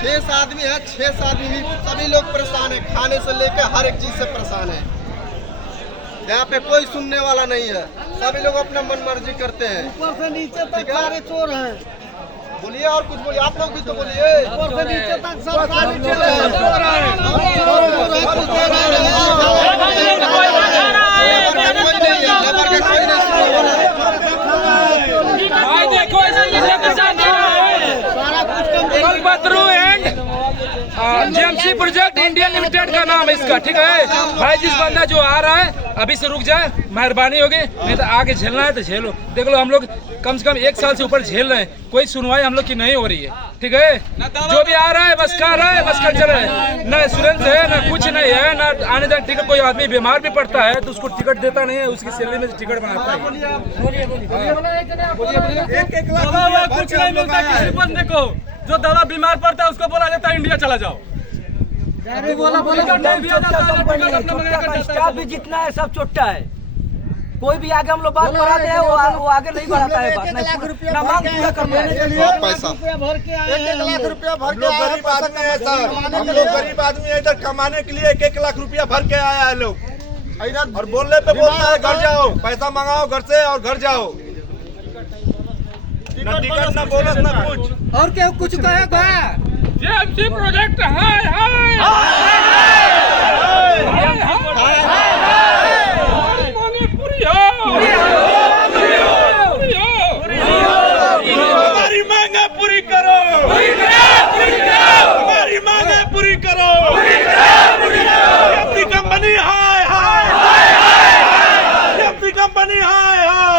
6 आदमी है, 6 आदमी भी सभी लोग परेशान है, खाने से लेकर हर एक चीज से परेशान है। यहाँ पे कोई सुनने वाला नहीं है, सभी लोग अपना मन मर्जी करते हैं। ऊपर से नीचे तक सारे चोर हैं। बोलिए और कुछ बोलिए, आप लोग भी तो बोलिए। ऊपर से नीचे तक सब सारे चोर हैं। जेएमसी प्रोजेक्ट इंडिया लिमिटेड का नाम है इसका, ठीक है भाई। जिस बंदा जो आ रहा है अभी से रुक जाए, मेहरबानी होगी, नहीं तो आगे झेलना है तो झेलो। देख लो हम लोग कम से कम 1 साल से ऊपर झेल रहे हैं, कोई सुनवाई हम लोग की नहीं हो रही है, ठीक है। जो भी आ रहा है बस कर रहा है, बस कर चल रहा है, न इंश्योरेंस है न कुछ नहीं है, न आने जाने टिकट। कोई आदमी बीमार भी पड़ता है तो उसको टिकट देता नहीं है, उसकी सैलरी में टिकट बनाता है। कुछ नहीं मिलता किसी बंदे को, जो दवा बीमार पड़ता है उसको बोला जाता है इंडिया चला जाओ। स्टाफ भी जितना है सब चोट्टा है। कोई भी आगे हम लोग बात बढ़ाते हैं वो आगे नहीं बढ़ाता है बात। पैसा 1 लाख रुपया भर के आए गरीब आदमी है सर, हम लोग गरीब आदमी है, इधर कमाने के लिए 1 लाख रुपया भर के आया है लोग। इधर और बोलने पे बोलता है घर जाओ, पैसा मंगाओ घर से और घर जाओ, न टिकट न बोनस न कुछ। और क्या कुछ कहेगा? जेएमसी प्रोजेक्ट हाय हाय मांगे पूरी हो, हमारी मांगे पूरी करो, हमारी मांगे पूरी करो। अपनी कंपनी हाय हाय, अपनी कंपनी हाय हाय।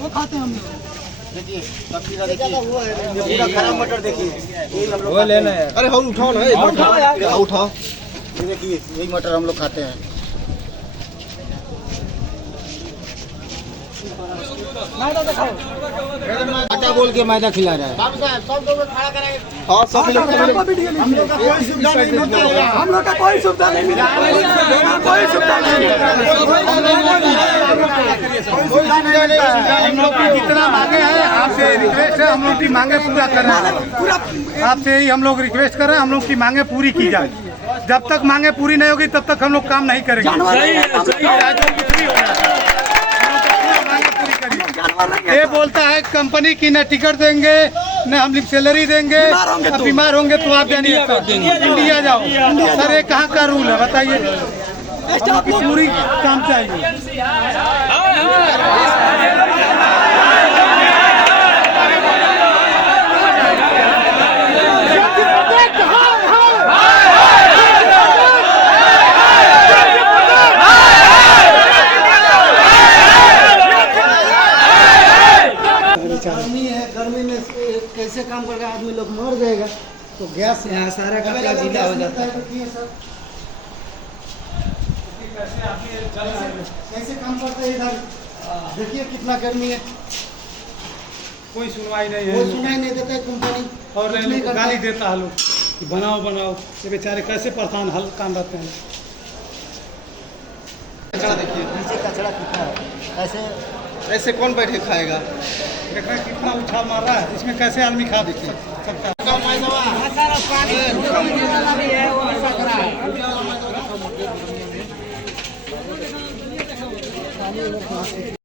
वो खाते हैं हम लोग। देखिए पूरा खराब मटर देखिए, यही हम लोग वो लेना है। अरे हम उठाओ ना, उठाओ। ये देखिए यही मटर हम लोग खाते हैं। आटा बोल के मैदा खिला रहा है। हाँ सब लोग हम लोग का कोई सुविधा नहीं मिलता है। हम लोग का कोई सुविधा नहीं मिलता है। कोई सुविधा नहीं मिलता है। हम लोग की जितना मांगे हैं आपसे रिक्वेस्ट है, हम लोग की मांगे पूरा कर रहे हैं। आपसे ही हम लोग रिक्वेस्ट कर रहे हैं, हम लोग की मांगे पूरी की जाए। जब तक मांगे पूरी नहीं होगी तब तक हम लोग काम नहीं करेंगे। ये बोलता है कंपनी की न टिकट देंगे न हम सैलरी देंगे, बीमार होंगे तो आप जानिए इंडिया जाओ। सर ये कहाँ का रूल है बताइए? पूरी काम चाहिए। गर्मी है, गर्मी में कैसे काम करके आदमी लोग मर जाएगा। तो गैस यहाँ सारा कपड़ा गीला हो जाता है। कैसे काम करते हैं इधर? देखिए कितना गर्मी है, कोई सुनवाई नहीं है, कोई सुनाई नहीं देता है कंपनी। और गाली देता है लोग कि बनाओ बनाओ। ये बेचारे कैसे परेशान हल काम रहते हैं। देखिए नीचे कचरा कितना है, ऐसे कौन बैठ के खाएगा? देखा कितना उछाल मार रहा है, इसमें कैसे आदमी खा सकता है।